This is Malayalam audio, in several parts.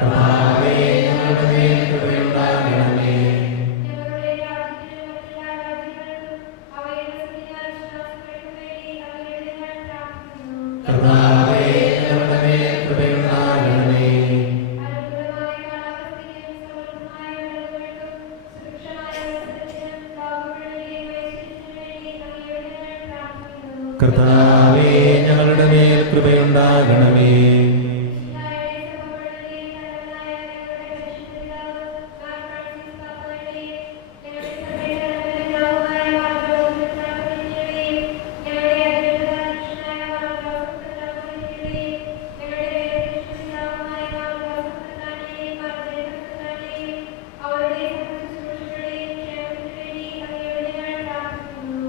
കർത്താവേ ഞങ്ങളുടെ മേൽ കൃപയുണ്ടാകണമേ.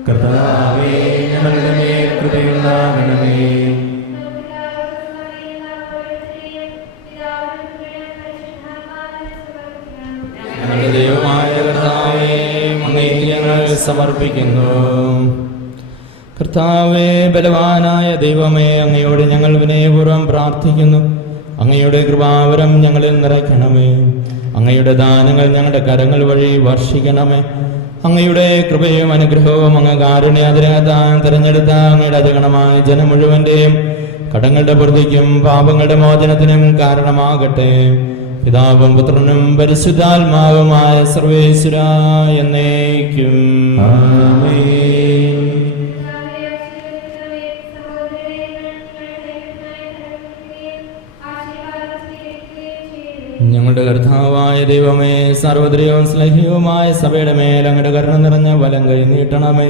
കർത്താവേ ഞങ്ങളുടെ മേൽ കൃപയുണ്ടാകണമേ. ഞങ്ങളുടെ ദൈവമായ കർത്താവേ, അങ്ങേക്ക് ഞങ്ങൾ സമർപ്പിക്കുന്നു. കർത്താവേ, ബലവാനായ ദൈവമേ, അങ്ങയോട് ഞങ്ങൾ വിനയപൂർവ്വം പ്രാർത്ഥിക്കുന്നു. അങ്ങയുടെ കൃപാവരം ഞങ്ങളിൽ നിറയ്ക്കണമേ. അങ്ങയുടെ ദാനങ്ങൾ ഞങ്ങളുടെ കരങ്ങൾ വഴി വർഷിക്കണമേ. അങ്ങയുടെ കൃപയും അനുഗ്രഹവും അങ്ങ് കാരുണ്യാതിരകത്താൻ തിരഞ്ഞെടുത്ത അങ്ങയുടെ അജഗണമായ ജനം മുഴുവന്റെയും കടങ്ങളുടെ പൂർത്തിക്കും പാപങ്ങളുടെ മോചനത്തിനും കാരണമാകട്ടെ. പിതാവും പുത്രനും പരിശുദ്ധാത്മാവുമായ സർവേശ്വരാ എന്നേക്കും ആമേൻ. ഞങ്ങളുടെ കർത്താവായ ദൈവമേ, സാർവത്രികവും സ്നേഹവുമായ സഭയുടെ മേൽ അങ്ങയുടെ കരുണ നിറഞ്ഞ വലം കൈ നീട്ടണമേ.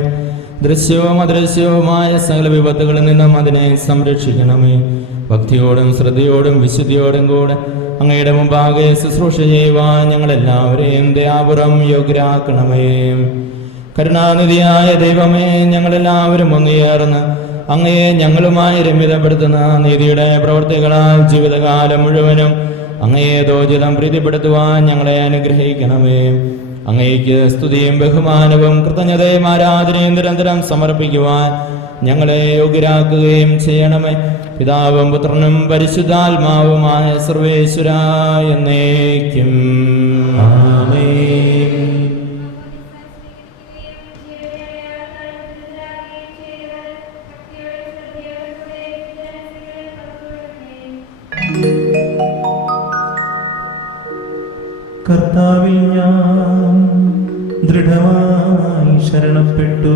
ദൃശ്യവും അദൃശ്യവുമായ സകല വിപത്തുകളിൽ നിന്നും അതിനെ സംരക്ഷിക്കണമേ. ഭക്തിയോടും ശ്രദ്ധയോടും വിശുദ്ധിയോടും കൂടെ അങ്ങയുടെ മുമ്പാകെ ശുശ്രൂഷ ചെയ്യുവാൻ ഞങ്ങളെല്ലാവരെയും ദയാപുറം യോഗ്യരാക്കണമേ. കരുണാനിധിയായ ദൈവമേ, ഞങ്ങളെല്ലാവരും ഒന്നുചേർന്ന് അങ്ങയെ ഞങ്ങളുമായി രമ്യതപ്പെടുത്തുന്ന നീതിയുടെ പ്രവൃത്തികളാൽ ജീവിതകാലം മുഴുവനും അങ്ങയെ ദോചിതം പ്രീതിപ്പെടുത്തുവാൻ ഞങ്ങളെ അനുഗ്രഹിക്കണമേ. അങ്ങയ്ക്ക് സ്തുതിയും ബഹുമാനവും കൃതജ്ഞതയും ആരാധനയും നിരന്തരം സമർപ്പിക്കുവാൻ ഞങ്ങളെ യോഗ്യരാക്കുകയും ചെയ്യണമേ. പിതാവും പുത്രനും പരിശുദ്ധാത്മാവുമായ സർവേശ്വരാ എന്നേക്കും ആമേൻ. കർത്താവിൽ ഞാൻ ദൃഢമായി ശരണപ്പെട്ടു.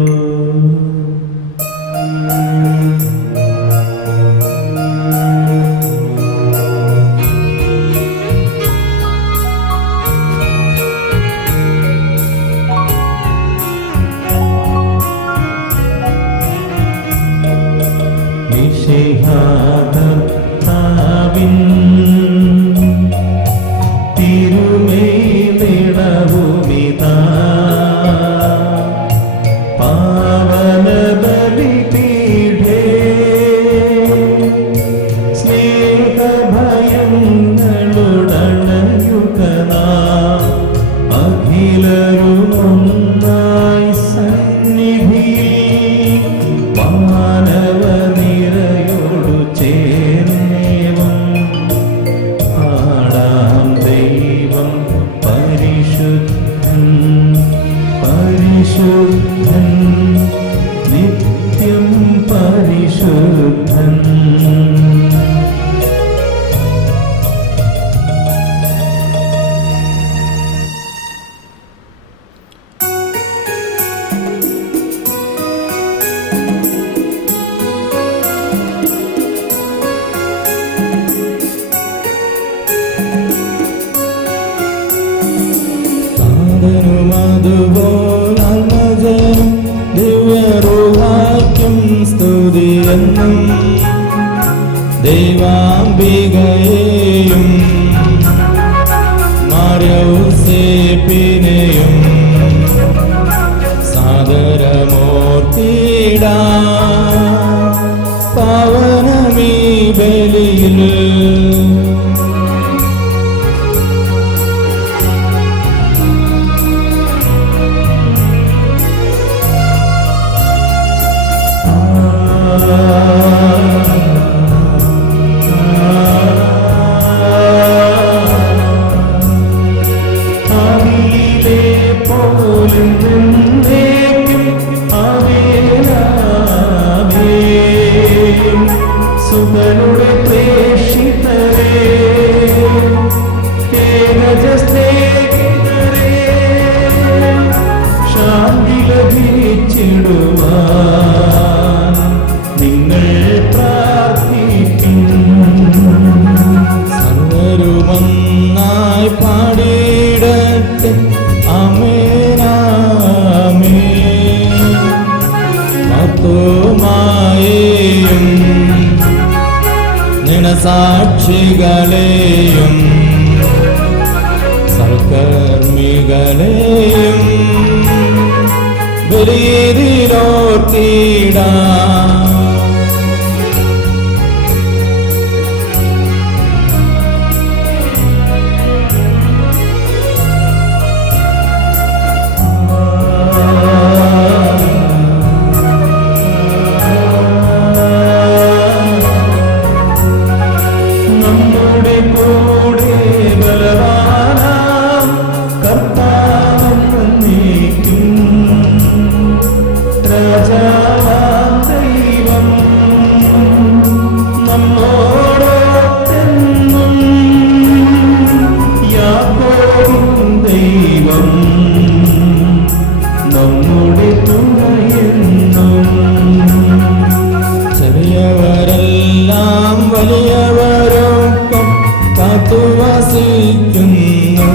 ദൈവാംബികയെയും മാർയോസേപ്പിനെയും സാദരമൂർത്തിയിടാ പാവനമീ ബലിയിൽ സുതനുടെ പ്രേക്ഷിതരേ, ഏകജ സ്നേഹിതരേ, ശാന്തി ലഭിച്ചിടുവാൻ നിങ്ങൾ പ്രാർത്ഥിക്കും. സർവരുമൊന്നായി പാടിയിടട്ടെ ആമേൻ ആമേൻ. മർത്തോമായെയും നിണസാക്ഷികളെയും സൽക്കർമ്മികളെയും ബലിയിലോർത്തിടാം. നമ്മുടെ കൂടെ ബലവാനാം കർത്താവ് വന്നേക്കും. രാജാവാം ദൈവം നമ്മോടൊത്തെന്നും. യാക്കോബിൻ ദൈവം നമ്മുടെ തുണയെന്നും. ചെറിയവരെല്ലാം വലിയവരൊപ്പം കാത്തുവസിക്കുന്നു.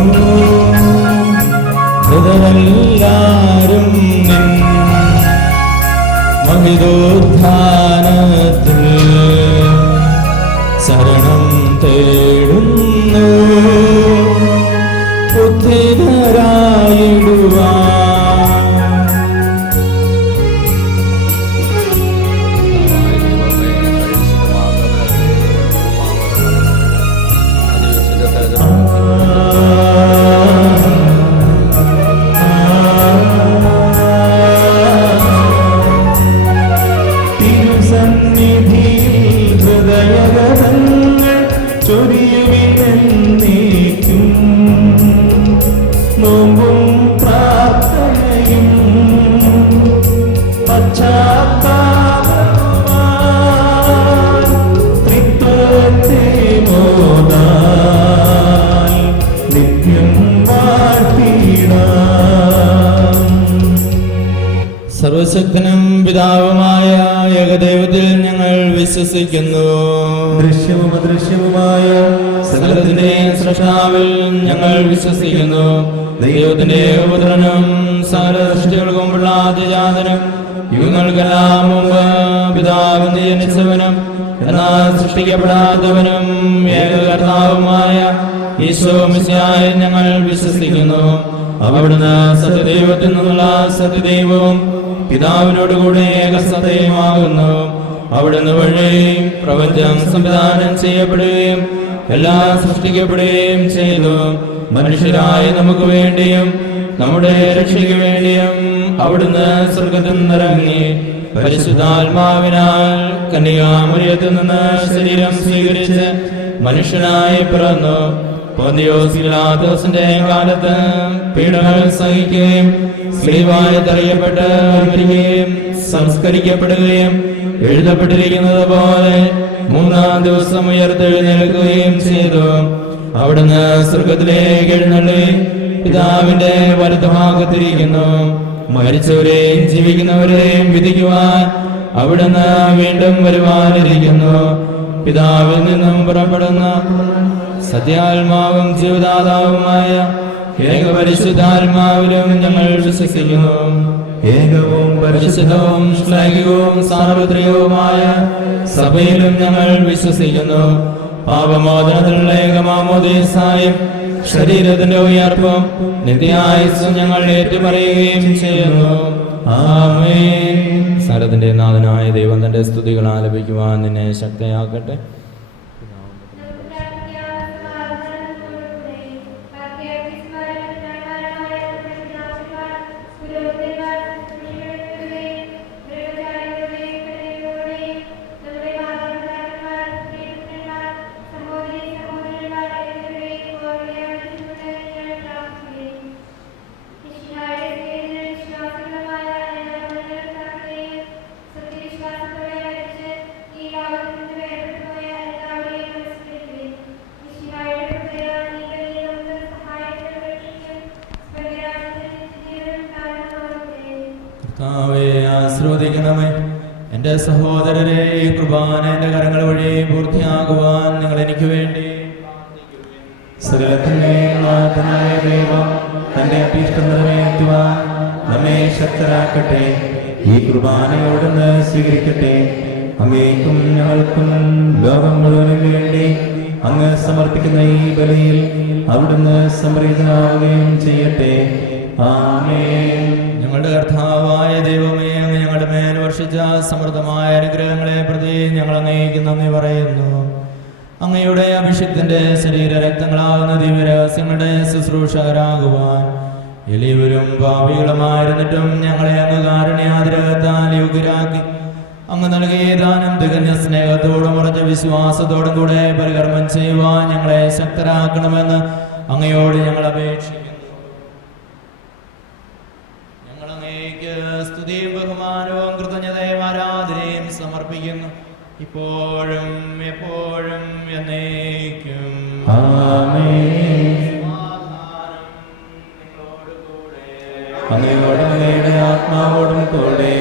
ഹൃദയരെല്ലാരും നിൻ മഹിതോത്ഥാനത്തിൽ ശരണം തേടുന്നു. ബുദ്ധിധരായിടുവാൻ തിരുസന്നിധിയിൽ ഹൃദയകരങ്ങൾ ചൊരിയുവിനെന്നേക്കും. നോമ്പും പ്രാർത്ഥനയും പശ്ചാത്താപവുമായി ത്രിത്വത്തെ മോദാൽ നിത്യം വാഴ്ത്തിടാം. സർവശക്തനും പിതാവുമായ ഏകദൈവത്തിൽ ഞങ്ങൾ വിശ്വസിക്കുന്നു. ദൃശ്യവും അദൃശ്യവുമായ സകലത്തിന്റെയും സ്രഷ്ടാവിൽ ഞങ്ങൾ വിശ്വസിക്കുന്നു. ദൈവത്തിന്റെ പുത്രനും സകല സൃഷ്ടികൾക്കും മുമ്പുള്ള ആദ്യജാതനും യുഗങ്ങൾക്കെല്ലാം മുമ്പ് പിതാവിന്റെ ജനിച്ചവനും എന്നാൽ സൃഷ്ടിക്കപ്പെടാത്തവനും ഏകകർത്താവുമായ ഈശോ മിശിഹായിൽ ഞങ്ങൾ വിശ്വസിക്കുന്നു. അവിടുന്ന് സത്യദൈവത്തിൽ നിന്നുള്ള സത്യദൈവവും പിതാവിനോടുകൂടെ ഏകസത്യമാകുന്നു. അവിടുന്ന് വഴി പ്രപഞ്ചം സംവിധാനം ചെയ്യപ്പെടുകയും എല്ലാം സൃഷ്ടിക്കപ്പെടുകയും ചെയ്തു. മനുഷ്യരായ നമുക്ക് വേണ്ടിയും നമ്മുടെ രക്ഷയ്ക്ക് വേണ്ടിയും അവിടുന്ന് സ്വർഗ്ഗത്തിൽ നിന്നിറങ്ങി പരിശുദ്ധാത്മാവിനാൽ കന്യകാമറിയത്തിൽ നിന്ന് ശരീരം സ്വീകരിച്ച് മനുഷ്യനായി പിറന്നു. പൊന്തിയോസ് പിലാത്തോസിന്റെ കാലത്ത് പീഡകൾ സഹിക്കുകയും സ്ലീവായി തറയപ്പെട്ട് മരിക്കുകയും സംസ്കരിക്കപ്പെടുകയും എഴുതപ്പെട്ടിരിക്കുന്നത് പോലെ മൂന്നാം ദിവസം ഉയർത്തെഴുന്നേൽക്കുകയും ചെയ്തു. അവിടുന്ന് സ്വർഗ്ഗത്തിലേക്ക് എഴുന്നള്ളി പിതാവിന്റെ വലതുഭാഗത്തിരിക്കുന്നു. മരിച്ചവരെയും ജീവിക്കുന്നവരെയും വിധിക്കുവാൻ അവിടുന്ന് വീണ്ടും വരുവാനിരിക്കുന്നു. പിതാവിൽ നിന്നും പുറപ്പെടുന്ന സത്യാത്മാവും ജീവദാതാവുമായ ഏകപരിശുദ്ധാത്മാവിലും ഞങ്ങൾ വിശ്വസിക്കുന്നു. ഏകവും പരിശുദ്ധവും ശ്ലൈകികവും സാർവത്രികവുമായ സഭയിലും ഞങ്ങൾ വിശ്വസിക്കുന്നു. പാപമോചനത്തിനുള്ള ഏകമാമോദീസായും ശരീരത്തിന്റെ ഉയർപ്പും നിത്യായുസ്സും ഞങ്ങൾ ഏറ്റുപറയുകയും ചെയ്യുന്നു. ആമേൻ. സകലത്തിന്റെ നാഥനായ ദൈവം തന്റെ സ്തുതികൾ ആലപിക്കുവാൻ നിന്നെ ശക്തയാക്കട്ടെ. ഈ ആശീർവദിക്കണമേ. എൻ്റെ സഹോദരരെ, ഈ കുർബാന എൻ്റെ കരങ്ങൾ വഴി പൂർത്തിയാകുവാൻ നിങ്ങൾ എനിക്ക് വേണ്ടി സകലത്തിന്റെയും നാഥനായ ദൈവം തന്റെ അഭീഷ്ടം നിറവേറ്റുവാൻ നമ്മെ ശക്തരാക്കട്ടെ. ഈ കുർബാനയോടൊന്ന് സ്വീകരിക്കട്ടെ. അങ്ങേക്കും ഞങ്ങൾക്കും ലോകം മുഴുവനും വേണ്ടി അങ്ങ് സമർപ്പിക്കുന്ന ഈ ബലിയിൽ അവിടുന്ന് സംപ്രീതനാവുകയും ചെയ്യട്ടെ. ആമേൻ. ഞങ്ങളുടെ കർത്താവായ ദൈവമേ, അങ്ങ് ഞങ്ങളുടെ മേൽ വർഷിച്ച സമൃദ്ധമായ അനുഗ്രഹങ്ങളെ പ്രതി ഞങ്ങൾ അങ്ങേക്ക് നന്ദി പറയുന്നു. അങ്ങയുടെ അഭിഷിക്തന്റെ ശരീരരക്തങ്ങളാകുന്ന ദിവ്യരഹസ്യങ്ങളുടെ ശുശ്രൂഷകരാകുവാൻ എളിയവരും ഭാവികളുമായിരുന്നിട്ടും ഞങ്ങളെ അങ്ങ് കാരുണ്യാതിരകത്താൽ യോഗ്യരാക്കി അങ്ങ് നൽകിയ ദാനം തികഞ്ഞ സ്നേഹത്തോടും ഉറച്ച വിശ്വാസത്തോടും കൂടെ പരികർമ്മം ചെയ്യുവാൻ ഞങ്ങളെ ശക്തരാക്കണമെന്ന് അങ്ങയോട് ഞങ്ങൾ അപേക്ഷിക്കുന്നു. ഞങ്ങൾ അങ്ങേക്ക് സ്തുതിയും ബഹുമാനവും കൃതജ്ഞതയും ആരാധനയും സമർപ്പിക്കുന്നു, ഇപ്പോഴും എപ്പോഴും എന്നേക്കും. ആമേൻ. അങ്ങയോടും അങ്ങയുടെ ആത്മാവോടും കൂടെ.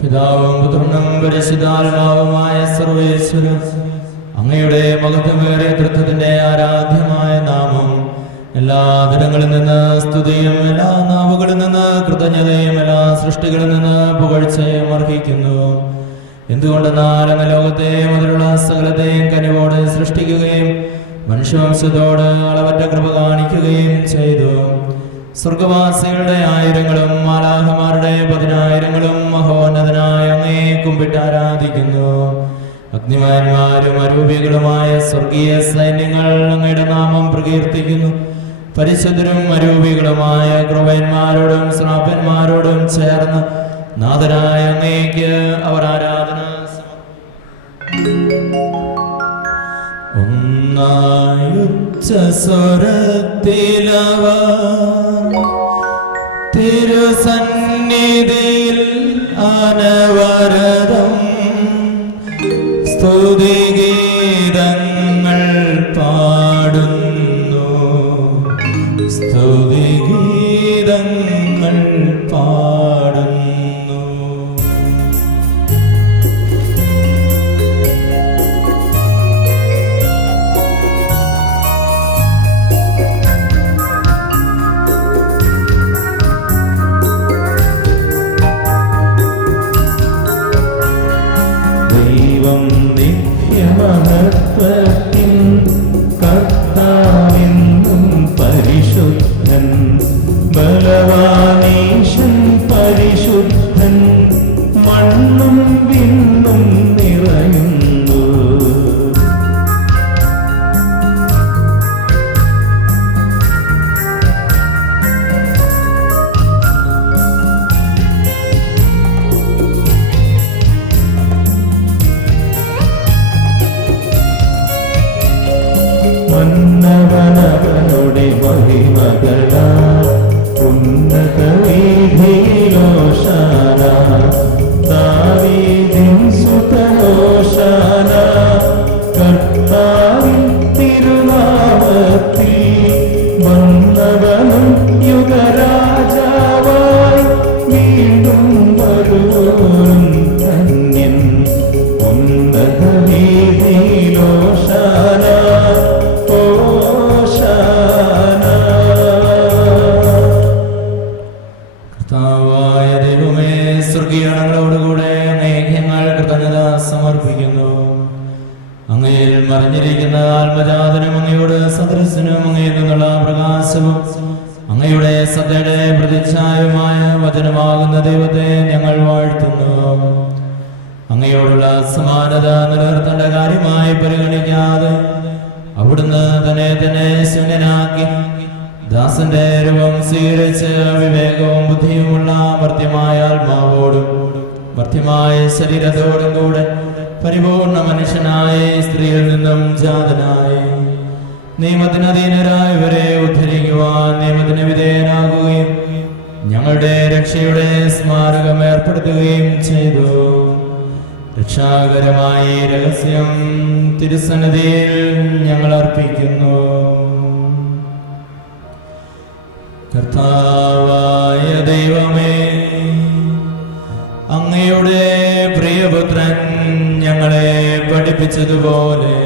പിതാവും പുത്രനും പരിശുദ്ധാത്മാവുമായ സർവേശ്വരൻ, അങ്ങയുടെ മഹത്വമേറിയ തൃത്വത്തിന്റെ ആരാധ്യമായ നാമം എല്ലാ ദിനങ്ങളിൽ നിന്ന് സ്തുതിയും എല്ലാ നാവുകളിൽ നിന്ന് കൃതജ്ഞതയും എല്ലാ സൃഷ്ടികളിൽ നിന്ന് പുകഴ്ചയും അർഹിക്കുന്നു. എന്തുകൊണ്ടെന്നാൽ അങ്ങ് ലോകത്തെ മുതലുള്ള സകലത്തെയും കനിവോട് സൃഷ്ടിക്കുകയും മനുഷ്യവംശത്തോട് അളവറ്റ കൃപ കാണിക്കുകയും ചെയ്തു. സ്വർഗവാസികളുടെ ആയിരങ്ങളും മാലാഖമാരുടെ 10,000ങ്ങളും മഹോന്നതനായ അങ്ങയെ കുമ്പിട്ട് ആരാധിക്കുന്നു. അഗ്നിമാന്മാരും അരൂപികളുമായ സ്വർഗീയ സൈന്യങ്ങൾ അങ്ങയുടെ നാമം പ്രകീർത്തിക്കുന്നു. പരിശുദ്ധരും അരൂപികളുമായ ക്രൂവന്മാരോടും ശ്രാപ്പന്മാരോടും ചേർന്ന് നാഥനായ അങ്ങേക്ക് അവർ ആരാധന ഒന്നായുച്ചസ്വരത്തിലവ തിരുസന്നിധിയിൽ അനവരതം സ്തുതിഗീതങ്ങൾ പാടുന്നു, സ്തുതിഗീതങ്ങൾ പാടുന്നു. ദൈവം നിത്യമഹത്വത്തിൻ കർത്താവെന്നും പരിശുദ്ധൻ, ബലവാനീശൻ പരിശുദ്ധൻ, മണ്ണും വിണ്ണും നിറയുന്നു. മന്നവനവനുടെ മഹിമകളാ ഉന്നത വീഥിയിലോശാന, ദാവീദിൻ സുതനോശാന, കർത്താവിൻ തിരുനാമത്തിൽ വന്നവനും യുഗരാജാവായി വീണ്ടും വരുവോനും ധന്യൻ. ഉന്നത വീഥിയിലോശാന കർത്താവായ ദൈവമേ, സ്വർഗീയങ്ങളോടുകൂടെ അങ്ങേക്ക് ഞങ്ങൾ കൃതജ്ഞത സമർപ്പിക്കുന്നു. അങ്ങയിൽ മറിഞ്ഞിരിക്കുന്ന ആത്മജാതനും അങ്ങയുടെ സദൃശനും അങ്ങയിൽ നിന്നുള്ള പ്രകാശവും അങ്ങയുടെ സത്യയുടെ പ്രതിച്ഛായമായ വചനമാകുന്ന ദൈവത്തെ ഞങ്ങൾ വാഴ്ത്തുന്നു. അങ്ങയോടുള്ള സമാനത നിലനിർത്തേണ്ട കാര്യമായി പരിഗണിക്കാതെ അവിടുന്ന് തന്നെ ശൂന്യനാക്കി ദാസന്റെ രൂപം സ്വീകരിച്ച് വിവേകവും ബുദ്ധിയുമുള്ള മർത്യമായ ആത്മാവോടും മർത്യമായ ശരീരത്തോടും കൂടെ പരിപൂർണ മനുഷ്യനായി സ്ത്രീയിൽ നിന്നും ജാതനായി നിയമത്തിനധീനരായവരെ ഉദ്ധരിക്കുവാൻ നിയമത്തിന് വിധേയനാകുകയും ഞങ്ങളുടെ രക്ഷയുടെ സ്മാരകം ഏർപ്പെടുത്തുകയും ചെയ്തു. രക്ഷാകരമായി രഹസ്യം തിരുസന്നിധിയിൽ ഞങ്ങൾ അർപ്പിക്കുന്നു. കർത്താവായ ദൈവമേ, അങ്ങയുടെ പ്രിയപുത്രൻ ഞങ്ങളെ പഠിപ്പിച്ചതുപോലെ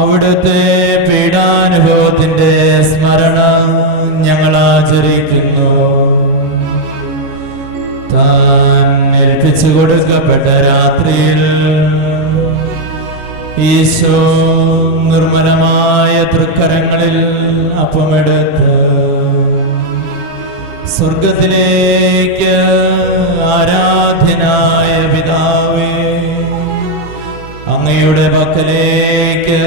അവിടുത്തെ പീഡാനുഭവത്തിന്റെ സ്മരണ ഞങ്ങൾ ആചരിക്കുന്നു. താൻ ഏൽപ്പിച്ചു കൊടുക്കപ്പെട്ട രാത്രിയിൽ ഈശോ നിർമ്മലമായ തൃക്കരങ്ങളിൽ അപ്പമെടുത്ത് സ്വർഗത്തിലേക്ക് ആരാധ്യനായ പിതാവേ, അങ്ങയുടെ പക്കലേക്ക്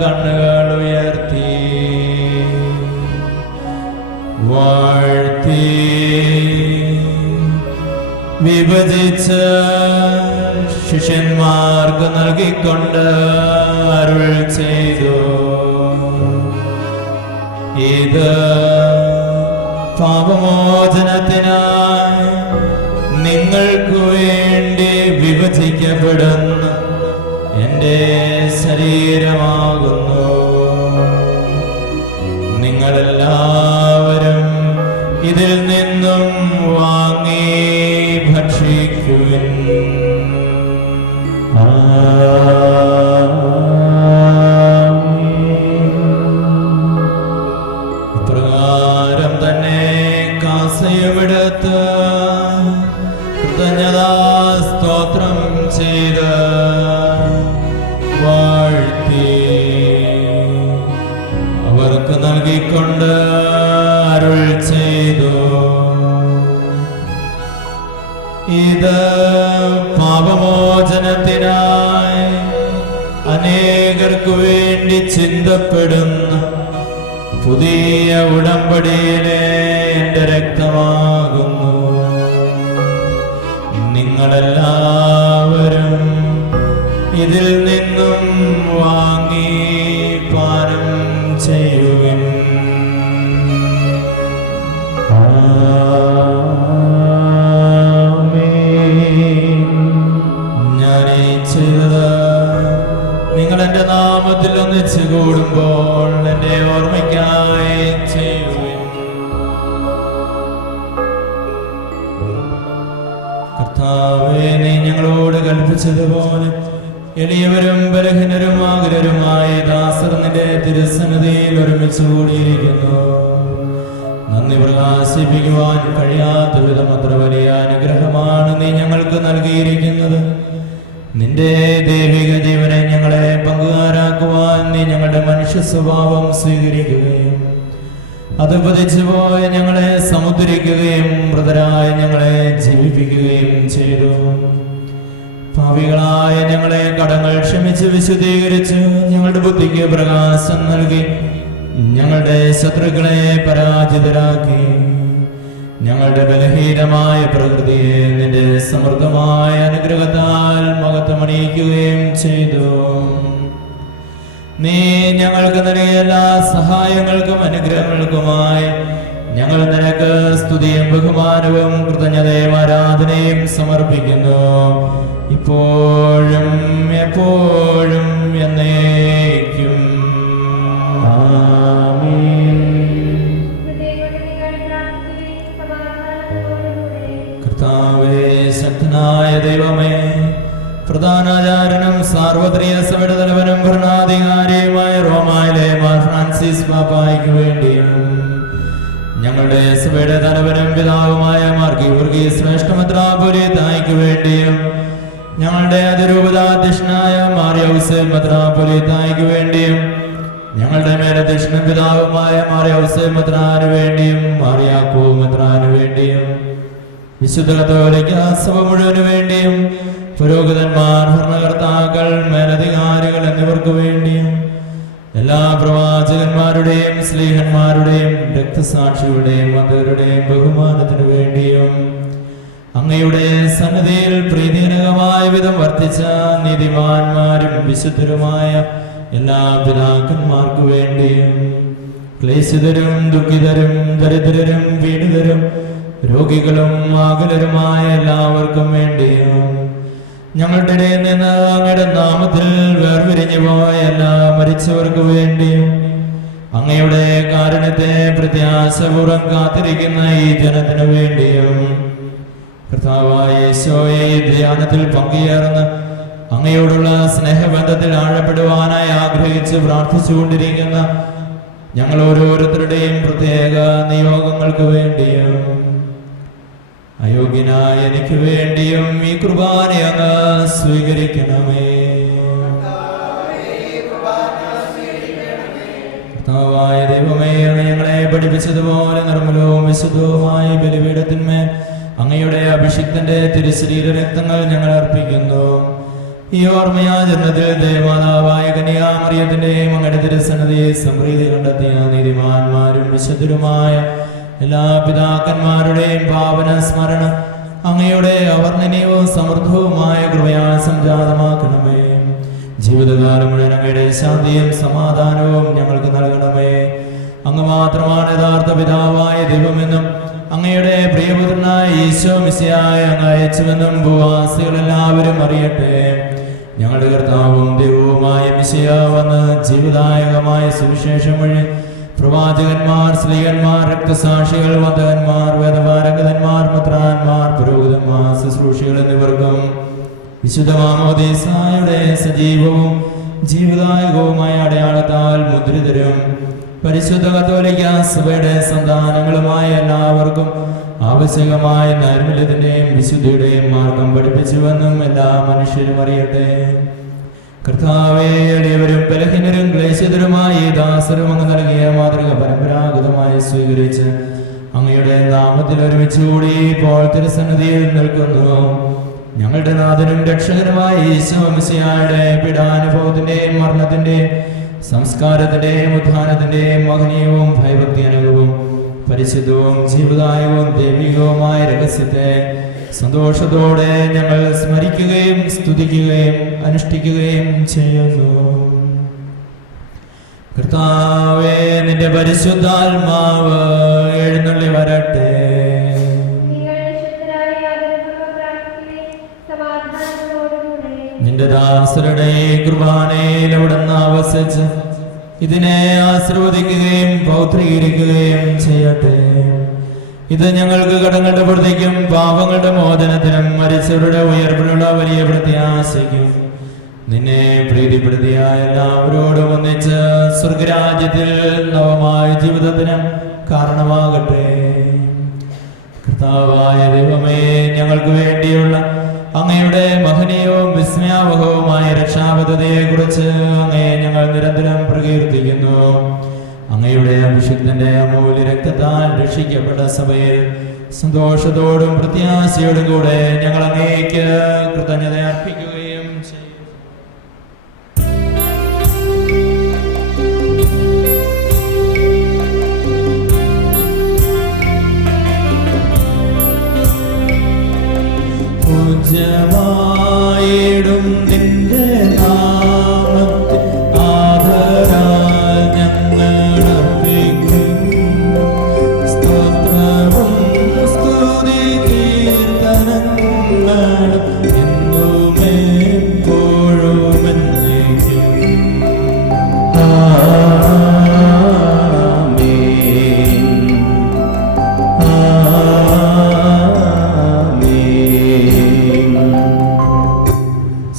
കണ്ണുകൾ ഉയർത്തി വാഴ്ത്തി വിഭജിച്ച് ശിഷ്യന്മാർക്ക് നൽകിക്കൊണ്ട് അരുൾ ചെയ്തു, ഇത് പാപമോചനത്തിനായി നിങ്ങൾക്ക് വേണ്ടി വിഭജിക്കപ്പെടുന്ന എൻ്റെ ശരീരമാകുന്നു. നിങ്ങളെല്ലാവരും ഇതിൽ നിന്നും വാങ്ങി ഭക്ഷിക്കുവിൻ. പ്രകാരം തന്നെ കാസയുമെടുത്ത് കൃതജ്ഞതാ സ്തോത്രം ചെയ്ത് വാഴ്ത്തി അവർക്ക് നൽകിക്കൊണ്ട് അരുൾ ചെയ്തു, ഇത് പാപമോചനത്തിനായി അനേകർക്കു വേണ്ടി ചിന്തപ്പെടുന്ന പുതിയ ഉടമ്പടിയിലെ എൻ്റെ രക്തമാകുന്നു. നിങ്ങളെല്ലാവരും ഇതിൽ നിന്നും വാങ്ങി പാനം ചെയ്യുവിൻ. ഞാനീ ചെയ്തത് നിങ്ങൾ എൻ്റെ നാമത്തിൽ ഒന്നിച്ചു കൂടുമ്പോൾ എൻ്റെ ഓർമ്മയ്ക്കായി ചെയ്യുവിൻ. കർത്താവേ, നീ ഞങ്ങളോട് കൽപ്പിച്ചതുപോലെ എളിയവരും ബലഹീനരും ആകുലരുമായ ദാസർ നിന്റെ തിരുസന്നിധിയിൽ ഒരുമിച്ച് കൂടിയിരിക്കുന്നു. നന്ദി പ്രകാശിപ്പിക്കുവാൻ കഴിയാത്ത വിധം അത്ര വലിയ അനുഗ്രഹമാണ് നീ ഞങ്ങൾക്ക് നൽകിയിരിക്കുന്നത്. നിന്റെ ദൈവിക ജീവനെ ഞങ്ങളെ പങ്കുകാരാക്കുവാൻ നീ ഞങ്ങളുടെ മനുഷ്യ സ്വഭാവം സ്വീകരിക്കുകയും അത് പതിച്ചുപോയ ഞങ്ങളെ സമുദ്രിക്കുകയും മൃതരായ ഞങ്ങളെ ജീവിപ്പിക്കുകയും ചെയ്തു. പാപികളായ ഞങ്ങളെ കടങ്ങൾ ക്ഷമിച്ച് വിശുദ്ധീകരിച്ചു ഞങ്ങളുടെ ബുദ്ധിക്ക് പ്രകാശം നൽകി ഞങ്ങളുടെ ശത്രുക്കളെ പരാജിതരാക്കി ഞങ്ങളുടെ ബലഹീനമായ പ്രകൃതിയെ നിന്റെ സമൃദ്ധമായ അനുഗ്രഹത്താൽ മഹത്വമണിയിക്കുകയും ചെയ്തു. നീ ഞങ്ങൾക്ക് നൽകിയ എല്ലാ സഹായങ്ങൾക്കും അനുഗ്രഹങ്ങൾക്കുമായി ഞങ്ങൾ നിനക്ക് സ്തുതിയും ബഹുമാനവും കൃതജ്ഞതയും ആരാധനയും സമർപ്പിക്കുന്നു, ഇപ്പോഴും എപ്പോഴും എന്നേക്കും. കർത്താവേ, ശക്തനായ ദൈവമേ, പ്രധാനാചാര്യനും സാർവത്രിക സഭയുടെ തലവനും ഭരണാധികാരിയുമായ റോമായിലെ മാർ ഫ്രാൻസിസ് പാപ്പായ്ക്ക് വേണ്ടിയും ഞങ്ങളുടെ സഭയുടെ തലവനും പിതാവുമായ മാർ ഗീവർഗീസ് ശ്രേഷ്ഠ മെത്രാപ്പൊലീത്തായ്ക്ക് വേണ്ടിയും ഞങ്ങളുടെ അതിരൂപതാധ്യക്ഷനായ മാർ യൗസേപ്പ് മെത്രാപ്പൊലീത്തായ്ക്ക് വേണ്ടിയും ഞങ്ങളുടെ മേലധ്യക്ഷനും പിതാവുമായ മാർ യൗസേപ്പ് മെത്രാന് വേണ്ടിയും മാർ യാക്കോബ് മെത്രാന് വേണ്ടിയും വിശുദ്ധ കത്തോലിക്ക സഭ മുഴുവന് വേണ്ടിയും പുരോഹിതന്മാർ, ഭരണകർത്താക്കൾ, മേലധികാരികൾ എന്നിവർക്ക് വേണ്ടിയും എല്ലാ പ്രവാചകന്മാരുടെയും സ്ലീഹന്മാരുടെയും രക്തസാക്ഷികളുടെയും മതരുടെയും ബഹുമാനത്തിനു വേണ്ടിയും അങ്ങയുടെ സന്നിധിയിൽ പ്രീതിജനകമായ വിധം വർത്തിച്ച നീതിമാന്മാരും വിശുദ്ധരുമായ എല്ലാ പിതാക്കന്മാർക്കു വേണ്ടിയും ക്ലേശിതരും ദുഃഖിതരും ദരിദ്രരും പീഡിതരും രോഗികളും ആകുലരുമായ എല്ലാവർക്കും വേണ്ടിയും ഞങ്ങളുടെ ഇടയിൽ നിന്ന് അങ്ങയുടെ നാമത്തിൽ വേർപിരിഞ്ഞു പോയ എല്ലാ മരിച്ചവർക്ക് വേണ്ടിയും അങ്ങയുടെ കാരുണ്യത്തെ പ്രത്യാശപൂർവ്വം കാത്തിരിക്കുന്ന ഈ ജനത്തിനു വേണ്ടിയും കർത്താവായ യേശോയെ ഈ ധ്യാനത്തിൽ പങ്കുചേർന്ന് അങ്ങയോടുള്ള സ്നേഹബന്ധത്തിൽ ആഴപ്പെടുവാനായി ആഗ്രഹിച്ച് പ്രാർത്ഥിച്ചുകൊണ്ടിരിക്കുന്ന ഞങ്ങൾ ഓരോരുത്തരുടെയും പ്രത്യേക നിയോഗങ്ങൾക്ക് വേണ്ടിയും അയോഗ്യനായ എനിക്ക് വേണ്ടിയും ഈ കുർബാന അങ്ങ് സ്വീകരിക്കണമേ. കർത്താവായ ദൈവമേ, അങ്ങ് ഞങ്ങളെ പഠിപ്പിച്ചതുപോലെ നിർമ്മലവും വിശുദ്ധവുമായ ബലിപീഠത്തിന്മേൽ അങ്ങയുടെ അഭിഷിക്തന്റെ തിരുശരീര രക്തങ്ങൾ ഞങ്ങൾ അർപ്പിക്കുന്നു. ഈ ഓർമ്മയാചരണത്തിൽ ദേവമാതാവായ കന്യാമറിയത്തിന്റെയും അങ്ങയുടെ തിരുസന്നിധിയെ സമൃദ്ധി കണ്ടെത്തിയ നീതിമാന്മാരും വിശുദ്ധരുമായ എല്ലാ പിതാക്കന്മാരുടെയും പാവന സ്മരണ അങ്ങയുടെ അവർണ്ണനീയവും സമൃദ്ധവുമായ കൃപയാൽ സംജാതമാക്കണമേ. ജീവിതകാലം മുഴുവൻ അങ്ങയുടെ ശാന്തിയും സമാധാനവും ഞങ്ങൾക്ക് നൽകണമേ. അങ്ങ് മാത്രമാണ് യഥാർത്ഥ പിതാവായ ദൈവമെന്നും അങ്ങയുടെ പ്രിയപുത്രനായ ഈശോ മിശിഹായെ അങ്ങ് അയച്ചുവെന്നും ഭൂവാസികൾ എല്ലാവരും അറിയട്ടെ. ഞങ്ങളുടെ കർത്താവും ദൈവവുമായ മിശിഹാ വന്ന് ജീവദായകമായ സുവിശേഷം വഴി പ്രവാചകന്മാർ, സ്ലീഹന്മാർ, രക്തസാക്ഷികൾ, വധകന്മാർ, വേദപാരംഗതന്മാർ, മെത്രാന്മാർ, പുരോഹിതന്മാർ, ശുശ്രൂഷികൾ എന്നിവർക്കും വിശുദ്ധ മാമോദീസായുടെ സജീവവും ജീവദായകവുമായ അടയാളത്താൽ മുദ്രിതരും പരിശുദ്ധ കത്തോലിക്ക സഭയുടെ സന്താനങ്ങളുമായ എല്ലാവർക്കും ആവശ്യകമായ നൈർമല്യത്തിന്റെയും വിശുദ്ധിയുടെയും മാർഗം പഠിപ്പിച്ചുവെന്നും എല്ലാ മനുഷ്യരും അറിയട്ടെ. കർത്താവേ, എളിയവരും ബലഹീനരും ക്ലേശിതരുമായ ഈ ദാസരും അങ്ങ് നൽകിയ മാതൃക പരമ്പരാഗതമായി സ്വീകരിച്ച് അങ്ങയുടെ നാമത്തിൽ ഒരുമിച്ച് കൂടി ഇപ്പോൾ തിരുസന്നിധിയിൽ നിൽക്കുന്നു. ഞങ്ങളുടെ നാഥനും രക്ഷകനുമായ ഈശോ മിശിഹായുടെ പീഡാനുഭവത്തിന്റെയും മരണത്തിന്റെയും സംസ്കാരത്തിന്റെയും ഉത്ഥാനത്തിന്റെയും മഹനീയവും ഭയഭക്തിയനകവും പരിശുദ്ധവും ജീവദായകവും ദൈവികവുമായ രഹസ്യത്തെ സന്തോഷത്തോടെ ഞങ്ങൾ സ്മരിക്കുകയും സ്തുതിക്കുകയും അനുഷ്ഠിക്കുകയും ചെയ്യുന്നു. കർത്താവേ, നിന്റെ പരിശുദ്ധാത്മാവ് എഴുന്നള്ളി വരട്ടെ. നിന്റെ ദാസരുടെ കുർബാനയിൽ അവിടുന്ന് ആവസിച്ച് ഇതിനെ ആശീർവദിക്കുകയും പൗത്രീകരിക്കുകയും ചെയ്യട്ടെ. ഇത് ഞങ്ങൾക്ക് കടങ്ങളുടെ പ്രതിക്കും പാപങ്ങളുടെ മോചനത്തിനും മരിച്ചവരുടെ ഉയർപ്പിനുള്ള വലിയ പ്രത്യാശയ്ക്കും നിന്നെ പ്രീതിപ്പെടുത്തിയ എല്ലാവരോടും ഒന്നിച്ച് സ്വർഗരാജ്യത്തിൽ നവമായ ജീവിതത്തിന് കാരണമാകട്ടെ. കർത്താവായ ദൈവമേ, ഞങ്ങൾക്ക് വേണ്ടിയുള്ള അങ്ങയുടെ മഹനീയവും വിസ്മയാവഹവുമായ രക്ഷാപദ്ധതിയെ കുറിച്ച് അങ്ങയെ ഞങ്ങൾ നിരന്തരം പ്രകീർത്തിക്കുന്നു. അങ്ങയുടെ അഭിഷിക്തന്റെ അമൂല്യ രക്തത്താൽ രക്ഷിക്കപ്പെട്ട സഭയിൽ സന്തോഷത്തോടും പ്രത്യാശയോടും കൂടെ ഞങ്ങൾ അങ്ങേക്ക് കൃതജ്ഞത അർപ്പിക്കുകയും ചെയ്യും. പൂജ്യമായിടും നിന്റെ നാമത്തിൽ ആദരാൽ ഞങ്ങൾ അർപ്പിക്കും. സ്തോത്രവും സ്തുതി കീർത്തനങ്ങളും എന്നും എപ്പോഴും എന്നേക്കും.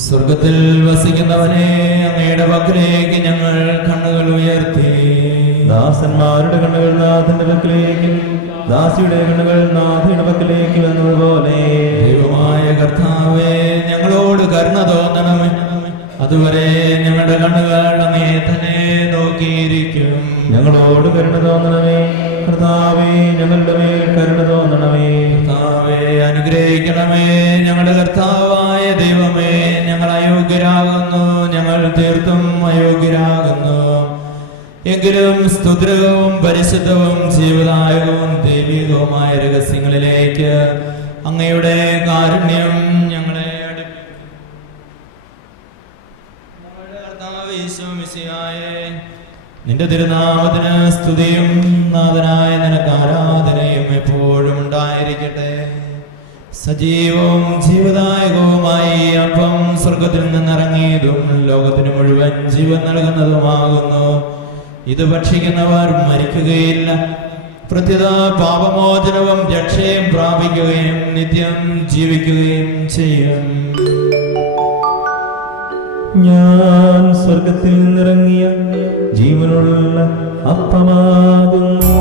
സ്വർഗത്തിൽ വസിക്കുന്നവനെ, അങ്ങയുടെ പക്കലേക്ക് ഞങ്ങൾ കണ്ണുകൾ ഉയർത്തി. ദാസന്മാരുടെ കണ്ണുകൾ നാഥന്റെ പക്കലേക്കും ദാസിയുടെ കണ്ണുകൾ നാഥയുടെ പക്കലേക്കും എന്നതുപോലെ ദൈവമായ കർത്താവേ, ഞങ്ങളോട് കരുണ തോന്നണമേ. അതുവരെ ഞങ്ങളുടെ കണ്ണുകൾ അങ്ങേ തന്നെ നോക്കിയിരിക്കും. ഞങ്ങളോട് കരുണ തോന്നണമേ. കർത്താവേ, ഞങ്ങളുടെ മേൽ കരുണ തോന്നണമേ. കർത്താവേ, അനുഗ്രഹിക്കണമേ. ഞങ്ങളുടെ കർത്താവായ ദൈവമേ, ഞങ്ങൾ അയോഗ്യരാകുന്നു, ഞങ്ങൾ തീർത്തും അയോഗ്യരാകുന്നു. എങ്കിലും സ്തുതിരവും പരിശുദ്ധവും ജീവദായകവും ദൈവികവുമായ രഹസ്യങ്ങളിലേക്ക് അങ്ങയുടെ കാരുണ്യം ഞങ്ങളെ അടുപ്പിക്കും. ഞങ്ങളുടെ കർത്താവ് യേശു മിശിഹായേ, നിന്റെ തിരുനാമത്തിന് സ്തുതിയും നാഥനായ നിനക്ക് ആരാധനയും എപ്പോഴും ഉണ്ടായിരിക്കട്ടെ. സജീവവും ജീവദായകവുമായി അപ്പം സ്വർഗത്തിൽ നിന്നിറങ്ങിയതും ലോകത്തിന് മുഴുവൻ ജീവൻ നൽകുന്നതുമാകുന്നു. ഇത് ഭക്ഷിക്കുന്നവർ മരിക്കുകയില്ല, പ്രത്യുത പാപമോചനവും രക്ഷയും പ്രാപിക്കുകയും നിത്യം ജീവിക്കുകയും ചെയ്യും. ഞാൻ സ്വർഗത്തിൽ നിന്നിറങ്ങിയ ജീവനുള്ള അപ്പമാകുന്നു.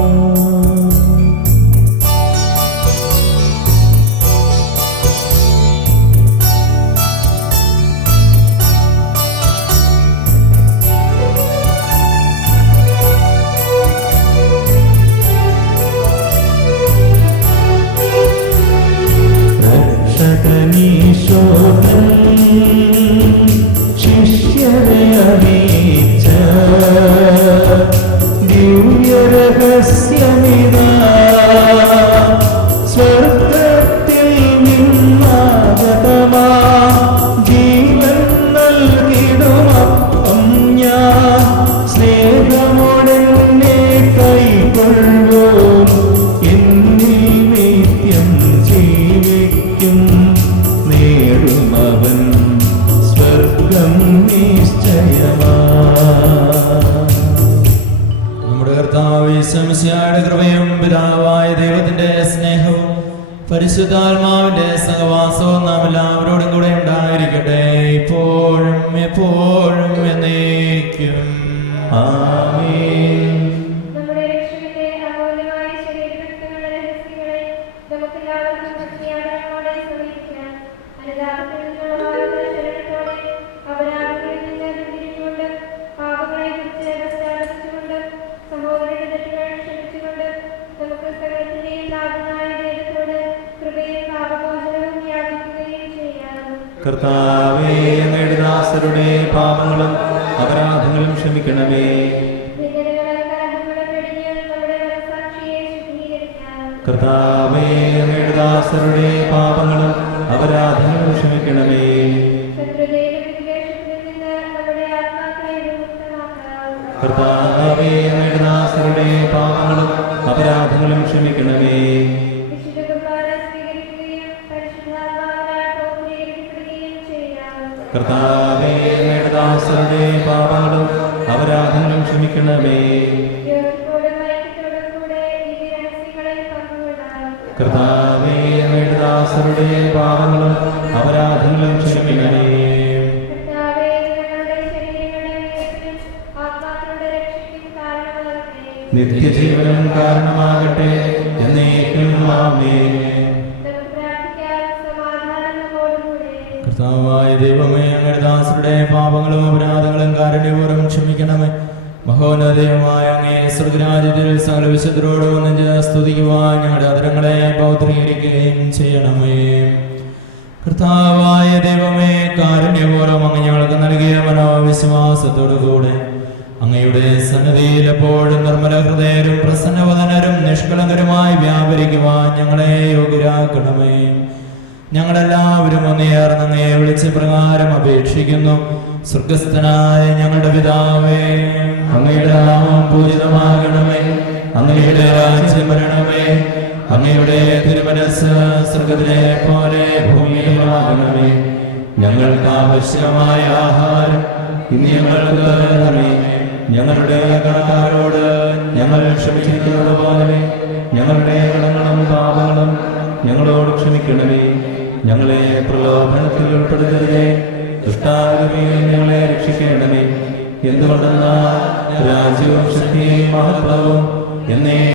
രക്ഷകനീശോധൻ ശിഷ്യരെ അറിയിച്ച ദിവ്യരഹസ്യമിതാ, സ്വർഗത്തിൽ നിന്നാഗതമാ ജീവൻ നൽകിടുമപ്പം ഞാൻ സ്നേഹമോടെന്നെ കൈക്കൊള്ളൂ. എന്നിൽ നിത്യം ജീവിക്കും, നേടുമവൻ സ്വർഗം നിശ്ചയമാ. നമ്മുടെ കർത്താവ് യേശു മിശിഹായുടെ കൃപയും പിതാവായ ദൈവത്തിന്റെ സ്നേഹവും പരിശുദ്ധാത്മാവിന്റെ സഹവാസവും നാം എല്ലാവരോടും കൂടെ ഉണ്ടായിരിക്കട്ടെ, ഇപ്പോഴും എപ്പോഴും എന്നേക്കും. ആമേൻ. നമ്മുടെ രക്ഷകന്റെ അമൂല്യമായ ശരീരരക്തങ്ങളുടെ രഹസ്യങ്ങളെ നമുക്കെല്ലാവർക്കും ഭക്തിയാദരവോടെ സമീപിക്കാം. അനുതാപത്തിൽ നിന്നുള്ള ശരണത്തോടെ അപരാധങ്ങളിൽ നിന്ന് പിന്തിരിഞ്ഞുകൊണ്ട് പാപങ്ങളെക്കുറിച്ച് പശ്ചാത്തപിച്ചുകൊണ്ട് സഹോദരന്റെ തെറ്റുകൾ ക്ഷമിച്ചുകൊണ്ട് നമുക്ക് സകലത്തിന്റെയും നാഥനായ ദൈവത്തോട് കൃപയും പാപമോചനവും യാചിക്കുകയും ചെയ്യാം. കർത്താവേ, അങ്ങയുടെ ദാസരുടെ പാപങ്ങളും അപരാധങ്ങളും ക്ഷമിക്കണമേ. നിന്ദനങ്ങളും കലഹങ്ങളും വെടിഞ്ഞ് നമ്മുടെ മനസ്സാക്ഷിയെ ശുദ്ധീകരിക്കാം. കർത്താവേ, അങ്ങയുടെ ദാസരുടെ പാപങ്ങളും അപരാധങ്ങളും ക്ഷമിക്കണമേ. ശത്രുജയുടെ വിദ്വേഷത്തിൽ നിന്ന് നമ്മുടെ ആത്മാക്കളെ വിമുക്തമാക്കാം. കർത്താവേ, അങ്ങയുടെ ദാസരുടെ പാപങ്ങളും അപരാധങ്ങളും ക്ഷമിക്കണമേ. വിശുദ്ധ കുർബാന സ്വീകരിക്കുകയും പരിശുദ്ധാത്മാവിനാൽ പൗത്രീകരിക്കപ്പെടുകയും ചെയ്യാം. കർത്താവേ, അങ്ങയുടെ ദാസരുടെ പാപങ്ങളും അപരാധങ്ങളും ക്ഷമിക്കണമേ. യോഗ്യത്തോടും ഐക്യത്തോടും കൂടെ ഈ രഹസ്യങ്ങളെ പങ്കുകൊള്ളാം. കർത്താവേ, അങ്ങയുടെ ദാസരുടെ പാപങ്ങളും അപരാധങ്ങളും ക്ഷമിക്കണമേ. കർത്താവേ, ഞങ്ങളുടെ ശരീരങ്ങളുടെ ഉയർപ്പിനും ആത്മാക്കളുടെ രക്ഷയ്ക്കും കാരണമാകട്ടെ. നിത്യജീവനം കാരണമാകട്ടെ. എന്നേക്കും ആമേൻ. നമുക്ക് പ്രാർത്ഥിക്കാം. സമാധാനം നമ്മോടുകൂടെ. കർത്താവായ ദൈവമേ, അങ്ങയുടെ ദാസരുടെ പാപങ്ങളും അപരാധങ്ങളും കാരുണ്യപൂർവ്വം ക്ഷമിക്കണമേ. മഹോന്നതമായ അങ്ങേ സ്വർഗ്ഗരാജ്യത്തിൽ സകല വിശുദ്ധരോടും ഒന്നിച്ച് സ്തുതിക്കുവാൻ ഞങ്ങളുടെ അതിരങ്ങളെ പൗത്രീകരിക്കുകയും ചെയ്യണമേ. കർത്താവായ ദൈവമേ, കാരുണ്യപൂർവ്വം അങ്ങ് ഞങ്ങൾക്ക് നൽകിയ മനോവിശ്വാസത്തോടുകൂടെ അങ്ങയുടെ സന്നിധിയിൽ എപ്പോഴും നിർമ്മല ഹൃദയരും പ്രസന്നവദനരും നിഷ്കളങ്കരുമായി വ്യാപരിക്കുവാൻ ഞങ്ങളെ യോഗ്യരാക്കണമേ. ഞങ്ങളെല്ലാവരും ഒന്നേർന്ന് അങ്ങയെ വിളിച്ച പ്രകാരം അപേക്ഷിക്കുന്നു. സ്വർഗസ്ഥനായ ഞങ്ങളുടെ പിതാവേ, അങ്ങയുടെ നാമം പൂജിതമാകണമേ. അങ്ങയുടെ രാജ്യം വരണമേ. അങ്ങയുടെ തിരുമനസ്സ് സ്വർഗ്ഗത്തിലെ പോലെ ഭൂമിയിലുമാകണമേ. ഞങ്ങൾക്ക് ആവശ്യമായ ആഹാരം ഇന്ന് ഞങ്ങൾക്ക് തരണമേ. ഞങ്ങളുടെ കടക്കാരോട് ഞങ്ങൾ ക്ഷമിച്ചിരിക്കുന്നത് പോലെ ഞങ്ങളുടെ കടങ്ങളും പാപങ്ങളും ഞങ്ങളോട് ക്ഷമിക്കണമേ. ഞങ്ങളെ പ്രലോഭനത്തിൽ ഉൾപ്പെടുത്തരുതേ. ദുഷ്ടാരൂപിയിൽ ഞങ്ങളെ രക്ഷിക്കണമേ. എന്തുകൊണ്ടെന്നാൽ രാജ്യവും ശക്തിയും മഹത്വവും എന്നേ